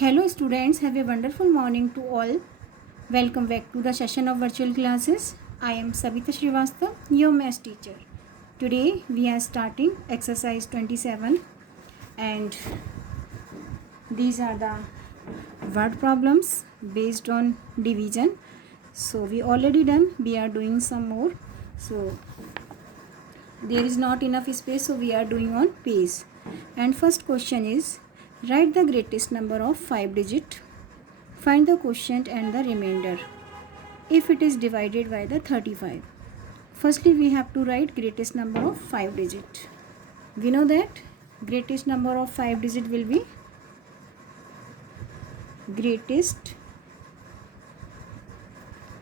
Hello students, have a wonderful morning to all. Welcome back to the session of virtual classes. I am Savita Srivastava, your math teacher. Today we are starting exercise 27 and these are the word problems based on division. So we already done, we are doing some more. So there is not enough space, so we are doing on page. And first question is, write the greatest number of 5 digit. Find the quotient and the remainder if it is divided by the 35. Firstly, we have to write greatest number of 5 digit. We know that greatest number of 5 digit will be greatest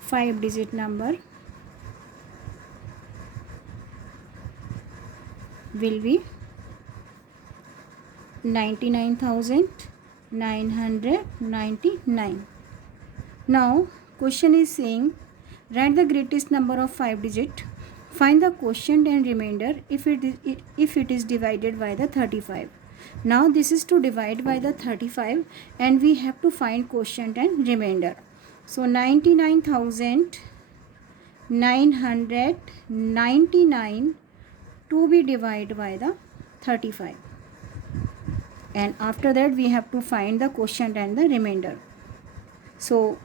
5 digit number will be 99,999. Now question is saying, write the greatest number of 5 digit. Find the quotient and remainder if it is divided by the 35. Now this is to divide by the 35 and we have to find quotient and remainder. So 99,999 to be divided by the 35. And after that we have to find the quotient and the remainder. So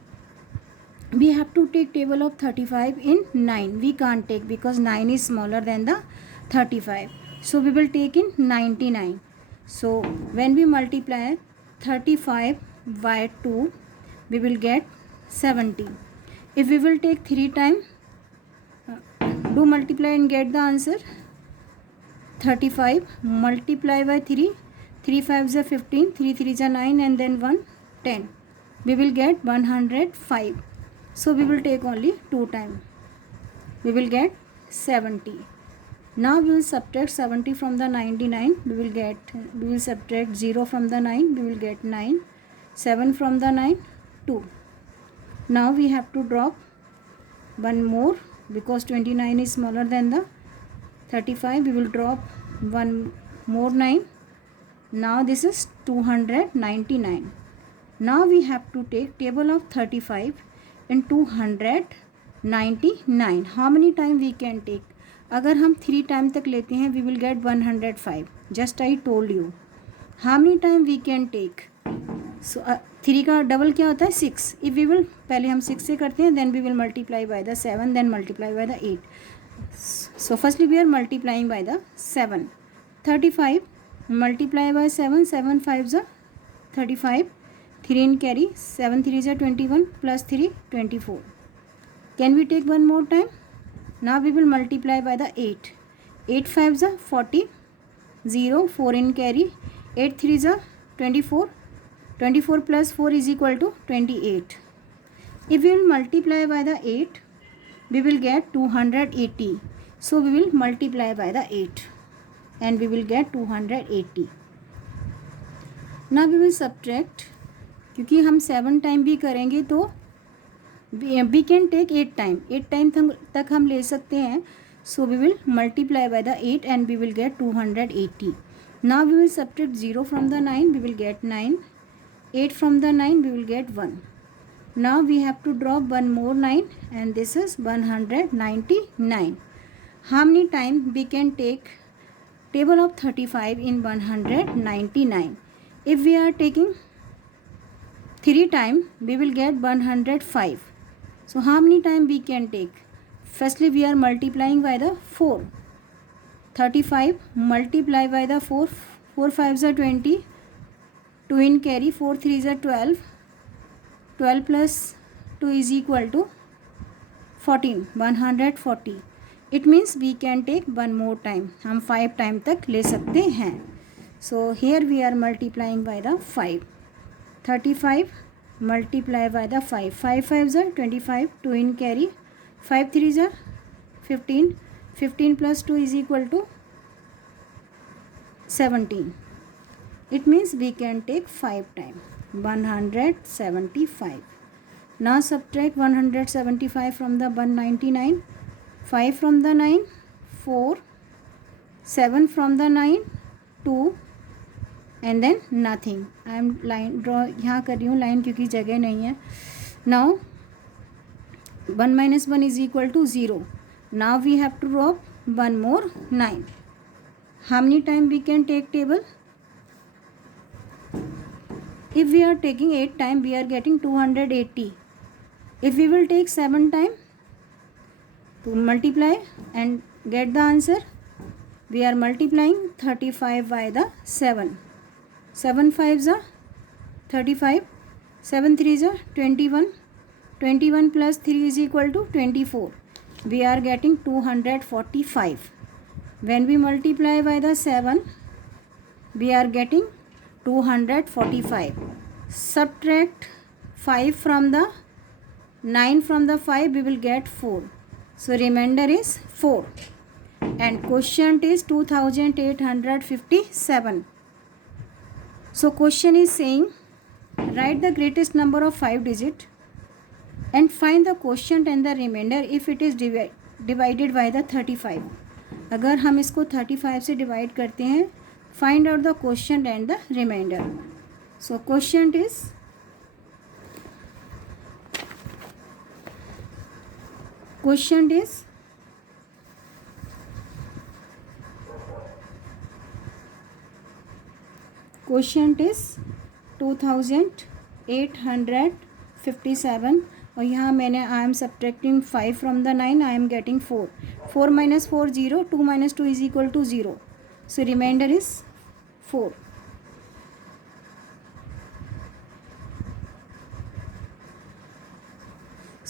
we have to take table of 35 in 9. We can't take because 9 is smaller than the 35. So we will take in 99. So when we multiply 35 by 2, we will get 70. If we will take 3 times, do multiply and get the answer. 35 multiply by 3. 3 5s are 15, 3 3s are 9 and then 1, 10. We will get 105. So we will take only 2 times. We will get 70. Now we will subtract 70 from the 99. We will subtract 0 from the 9. We will get 9. 7 from the 9, 2. Now we have to drop one more because 29 is smaller than the 35. We will drop one more 9. Now this is 299. Now we have to take table of 35 in 299. How many time we can take? अगर हम 3 time तक लेते हैं we will get 105. Just I told you. How many time we can take? So 3 का double क्या होता है 6. If we will पहले हम 6 से करते हैं then we will multiply by the 7 then multiply by the 8. So firstly we are multiplying by the 7. 35 multiply by 7. 7 5s are 35. 3 in carry, 7 3s are 21 plus 3 24. Can we take one more time? Now we will multiply by the 8. 8 5s are 40. 0 4 in carry, 8 3s are 24. 24 plus 4 is equal to 28. If we will multiply by the 8, we will get 280. So we will multiply by the 8 and we will get 280. Now we will subtract. क्योंकि हम 7 time भी करेंगे तो we can take 8 time. 8 time तक हम ले सकते हैं. So we will multiply by the 8 and we will get 280. Now we will subtract 0 from the 9. We will get 9. 8 from the 9 we will get 1. Now we have to drop one more 9 and this is 199. How many time we can take table of 35 in 199? If we are taking 3 times, we will get 105. So how many time we can take? Firstly we are multiplying by the 4. 35 multiply by the 4. 4 5s are 20. 2 in carry, 4 3s are 12. 12 plus 2 is equal to 14. 140. It means we can take one more time. हम 5 time तक ले सकते हैं. So here we are multiplying by the 5. 35 multiply by the 5. 5 5s are 25. 2 in carry. 5 3s are 15. 15 plus 2 is equal to 17. It means we can take 5 times. 175. Now subtract 175 from the 199. 5 from the 9, 4. 7 from the 9, 2. And then nothing. I am line draw यहाँ कर रही हूँ line क्योंकि जगह नहीं है. Now 1 minus 1 is equal to 0. Now we have to drop one more 9. How many time we can take table? If we are taking 8 time, we are getting 280. If we will take 7 time to multiply and get the answer, we are multiplying 35 by the 7. 7 5s are 35. 7 3s are 21. 21 plus 3 is equal to 24. We are getting 245. When we multiply by the 7, we are getting 245. Subtract 5 from the 9 from the 5, we will get 4. So remainder is 4. And quotient is 2857. So question is saying write the greatest number of 5 digit and find the quotient and the remainder if it is divided by the 35. अगर हम इसको 35 से divide करते हैं, find out the quotient and the remainder. So quotient is quotient is 2857. और यहाँ मैंने I am subtracting 5 from the 9, I am getting 4. 4 minus 4 0. 2 minus 2 is equal to 0. So remainder is 4.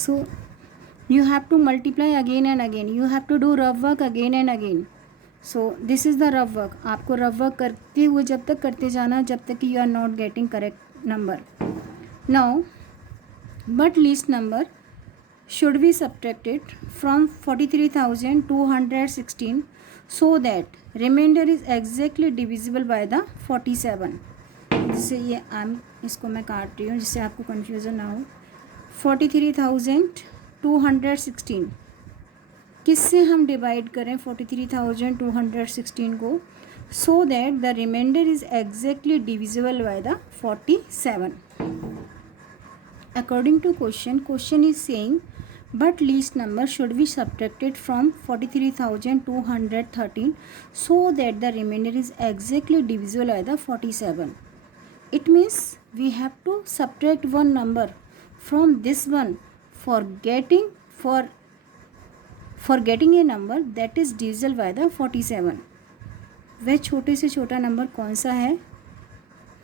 So you have to multiply again and again. You have to do rough work again and again. So this is the rough work. आपको rough work करते हुए जब तक करते जाना जब तक कि you are not getting correct number. Now but least number should be subtracted from 43,216 so that remainder is exactly divisible by the 47. जिससे ये इसको मैं काट रही हूँ जिससे आपको कन्फ्यूज़न ना हो. 43,216 किससे हम डिवाइड करें 43,216 को, so that the remainder is exactly divisible by the 47. According to question is saying but least number should be subtracted from 43,213 so that the remainder is exactly divisible by the 47. It means we have to subtract one number from this one for getting a number that is divisible by the 47. वह छोटे से छोटा number कौन सा है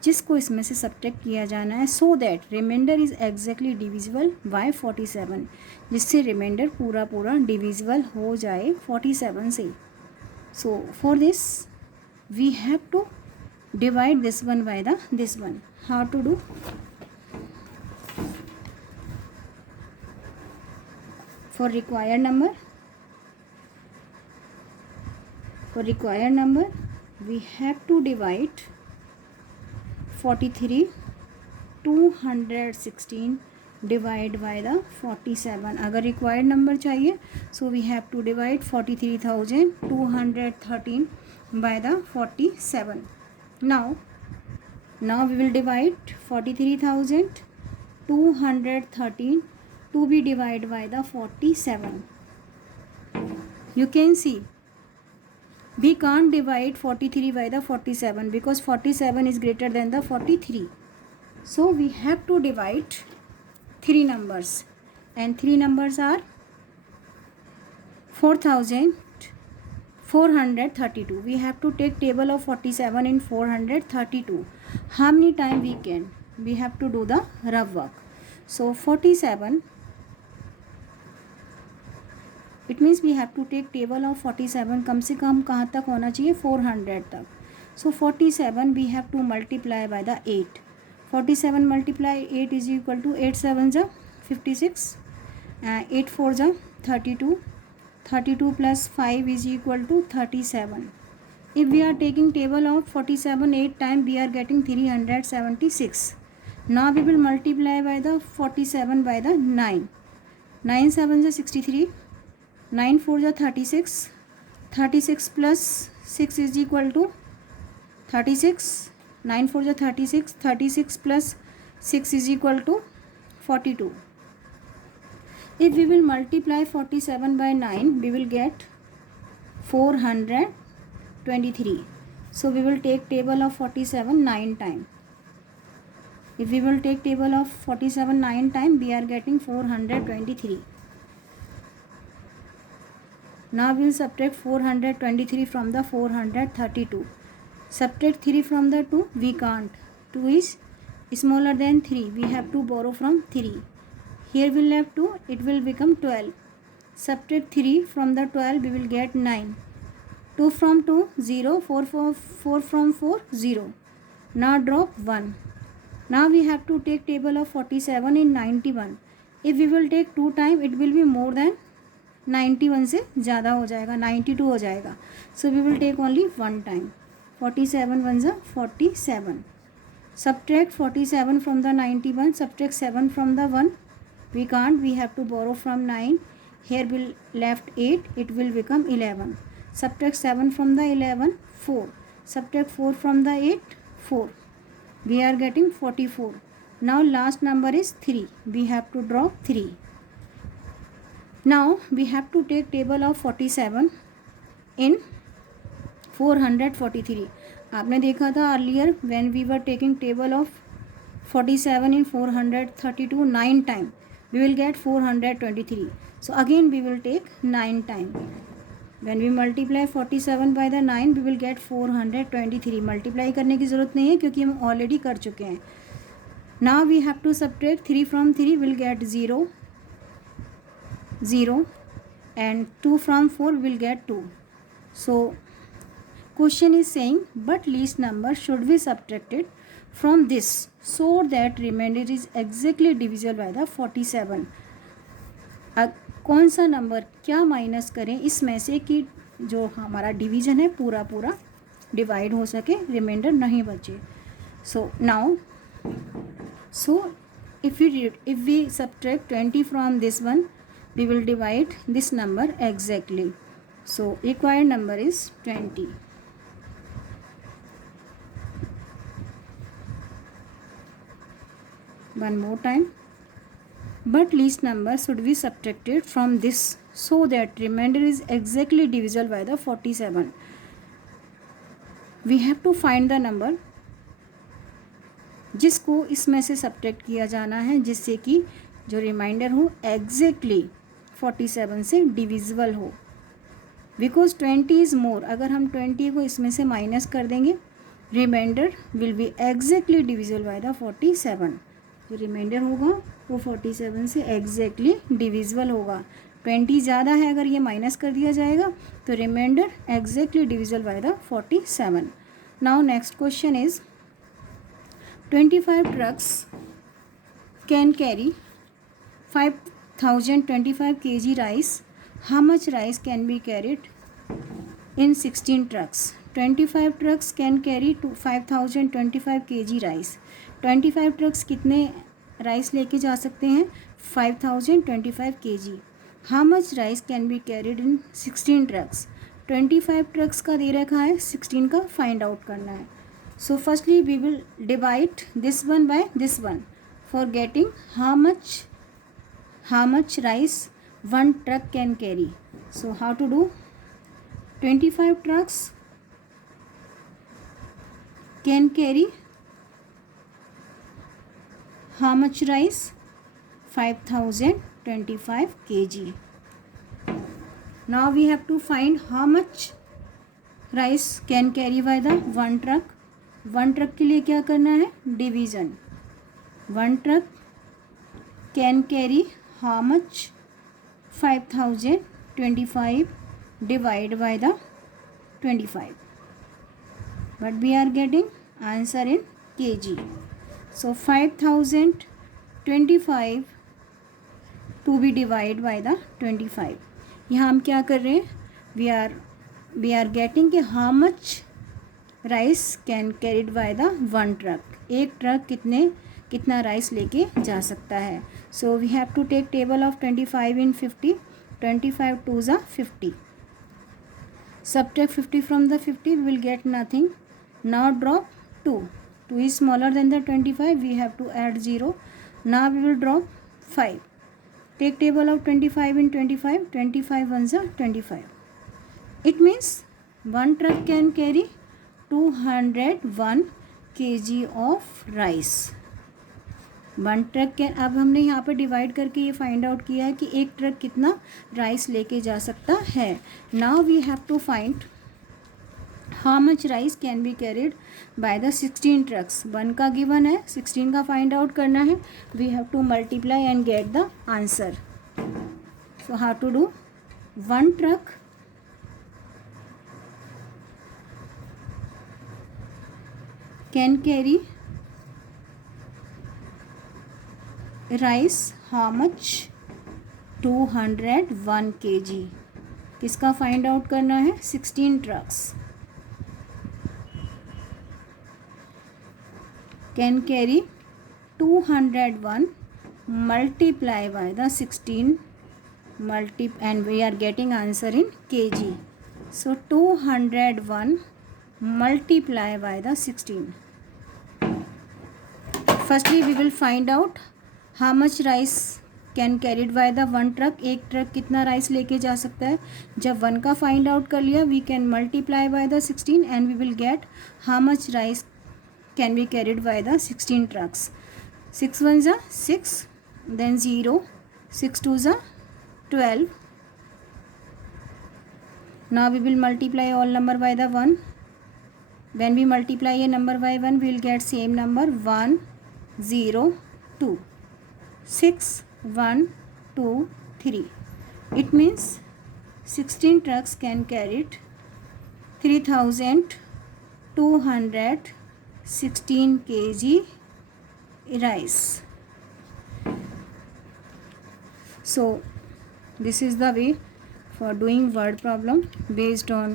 जिसको इसमें से सब्ट्रैक्ट किया जाना है, so that remainder is exactly divisible by 47, जिससे रिमाइंडर पूरा पूरा डिविजिबल हो जाए 47 से. So for this we have to divide this one by the this one. How to do? For required number we have to divide 43,216 divide by the 47. अगर required number चाहिए so we have to divide 43,213 by the 47. Now we will divide 43,213 to be divide by the 47. You can see we can't divide 43 by the 47 because 47 is greater than the 43. So we have to divide 3 numbers and 3 numbers are 4,432. We have to take table of 47 in 432. How many time we can? We have to do the rough work. So 47, it means we have to take table of 47. कम से कम कहाँ तक होना चाहिए 400 तक. So 47 we have to multiply by the 8. 47 multiply 8 is equal to 8 7 जा 56, 8 4 जा 32, 32 plus 5 is equal to 37. If we are taking table of 47 8 time we are getting 376. Now we will multiply by the 47 by the 9. 9 7 जा 63, 9 4 जा 36, 36 plus 6 is equal to 36, 9 4 जा 36, 36 plus 6 is equal to 42. If we will multiply 47 by 9, we will get 423. So we will take table of 47 9 times. If we will take table of 47 9 times, we are getting 423. Now we will subtract 423 from the 432. Subtract 3 from the 2, we can't. 2 is smaller than 3. We have to borrow from 3. Here we will have 2, it will become 12. Subtract 3 from the 12, we will get 9. 2 from 2, 0. 4 from 4, 0. Now drop 1. Now we have to take table of 47 in 91. If we will take 2 times, it will be more than 91 से ज़्यादा हो जाएगा, 92 हो जाएगा. So we will take only 1 time. 47 1 जा 47. Subtract 47 from the 91. Subtract 7 from the 1. We can't. We have to borrow from 9. Here will left 8. It will become 11. Subtract 7 from the 11. 4. Subtract 4 from the 8. 4. We are getting 44. Now last number is 3. We have to drop 3. Now we have to take table of 47 in 443. आपने देखा था earlier when we were taking table of 47 in 432 9 time, we will get 423. So again we will take 9 time. When we multiply 47 by the 9, we will get 423. Multiply करने की ज़रूरत नहीं है क्योंकि हम already कर चुके हैं. Now we have to subtract 3 from 3, will get 0, 0, and 2 from 4 will get 2. So question is saying, but least number should be subtracted from this so that remainder is exactly divisible by the 47. कौन सा number क्या minus करें इसमें से कि जो हमारा division है पूरा पूरा डिवाइड हो सके, रिमाइंडर नहीं बचे. So now if we subtract 20 from this one, we will divide this number exactly. So required number is 20. One more time. But least number should be subtracted from this so that remainder is exactly divisible by the 47. We have to find the number जिसको इसमें से subtract किया जाना है जिससे कि जो reminder हो एग्जैक्टली 47 से डिविजिबल हो. Because 20 is more. अगर हम 20 को इसमें से माइनस कर देंगे, remainder will be exactly divisible by the 47. जो रिमाइंडर होगा वो 47 से एग्जैक्टली डिविजिबल होगा. 20 ज़्यादा है, अगर ये माइनस कर दिया जाएगा तो remainder exactly divisible by the 47. Now next question is 25 trucks can carry 5025 kg rice. How much rice can be carried in 16 trucks? 25 trucks can carry 5025 kg rice. 25 trucks कितने राइस लेके जा सकते हैं? 5025 kg. How much rice can be carried in 16 trucks? 25 trucks का दे रखा है, 16 का find out करना है. So firstly we will divide this one by this one for getting how much rice one truck can carry. So how to do? 25 trucks can carry how much rice? 5025 kg. Now we have to find how much rice can carry by the one truck. One truck के लिए क्या करना है? Division. One truck can carry how much? 5025 divide by the 25. But we are getting answer in kg. So 5025 to be divide by the 25. यहाँ हम क्या कर रहे हैं? वी आर गेटिंग कि how much rice can carried by the one truck. एक truck कितना rice लेके जा सकता है. So we have to take table of 25 इन 50. 25 2 ज़ा 50. Subtract 50 from the 50, we will get nothing. Now drop 2. 2 is smaller than the 25, we have to add 0. Now we will drop 5. Take table of 25 in 25, 25 ones are 25. It means one truck can carry 201 kg of rice. One truck can, अब हमने यहाँ पर divide करके ये find out किया है कि एक ट्रक कितना राइस लेके जा सकता है. Now we have to find how much rice can be carried by the 16 trucks. One का गिवन है, 16 का फाइंड आउट करना है. We have to multiply and get the answer. So how to do. One truck can carry rice how much 201 kg. किसका find out करना है. 16 trucks can carry 201 multiply by the 16 and we are getting answer in kg. So 201 multiply by the 16. Firstly we will find out how much rice can carried by the one truck. एक truck कितना rice लेके जा सकता है. जब one का find out कर लिया we can multiply by the 16 and we will get how much rice can be carried by the 16 trucks. 6 1 जा 6, then 0, 6 2 जा 12. Now we will multiply all number by the 1. When we multiply a number by 1 we will get same number 1 0 2. 6 1 2 3. It means 16 trucks can carry 3216 kg rice. So this is the way for doing word problem based on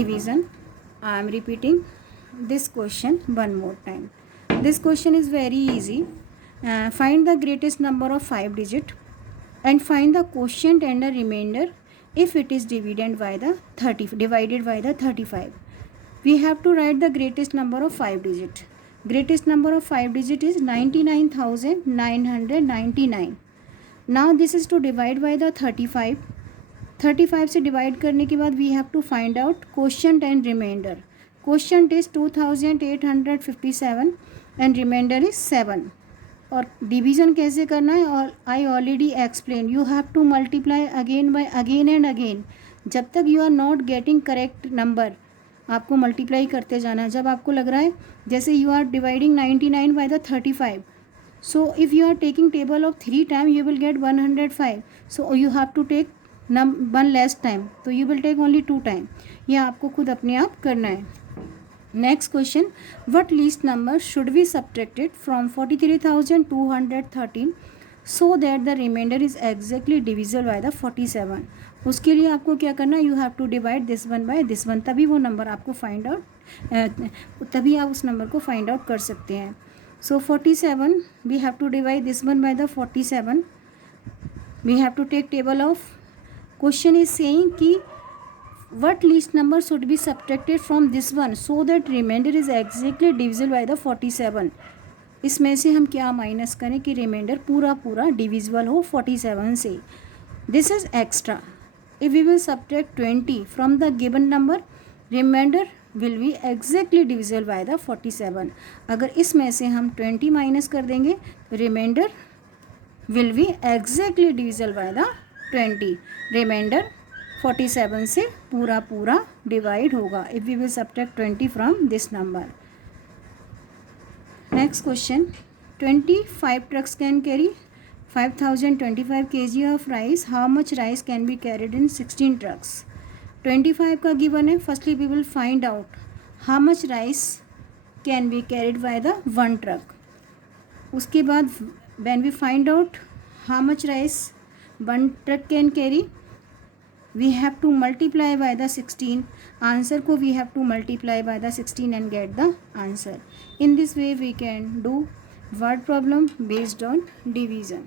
division. I am repeating this question one more time. This question is very easy. Find the greatest number of 5 digit and find the quotient and the remainder if it is divided by the 35. We have to write the greatest number of 5 digit. Greatest number of 5 digit is 99,999. Now this is to divide by the 35. 35 से divide करने के बाद we have to find out quotient and remainder. Quotient is 2857 and remainder is 7. और division कैसे करना है और I already explain. You have to multiply again by again and again. जब तक you are not getting correct number आपको multiply करते जाना है. जब आपको लग रहा है जैसे you are dividing 99 by the 35, so if you are taking table of 3 time you will get 105. So you have to take one less time, तो you will take only 2 time. यह आपको खुद अपने आप करना है. Next question, what least number should be subtracted from 43,213 so that the remainder is exactly divisible by the 47. उसके लिए आपको क्या करना है. You have to divide this one by this one, तभी वो नंबर आपको फाइंड आउट तभी आप उस नंबर को फाइंड आउट कर सकते हैं. So 47 we have to divide this one by the 47. We have to take table of. Question is saying कि what least number should be subtracted from this one so that remainder is exactly divisible by the 47. इसमें से हम क्या minus करें कि reminder पूरा पूरा divisible हो 47 से. This is extra. If we will subtract 20 from the given number reminder will be exactly divisible by the 47. अगर इसमें से हम 20 माइनस कर देंगे तो reminder will be exactly divisible by the 20. Reminder 47 से पूरा पूरा डिवाइड होगा if we will subtract 20 from this number. Next question, 25 trucks can carry 5025 kg of rice. How much rice can be carried in 16 trucks. 25 का given है. Firstly we will find out how much rice can be carried by the one truck. उसके बाद when we find out how much rice one truck can carry we have to multiply by the 16. Answer को we have to multiply by the 16 and get the answer. In this way we can do word problem based on division.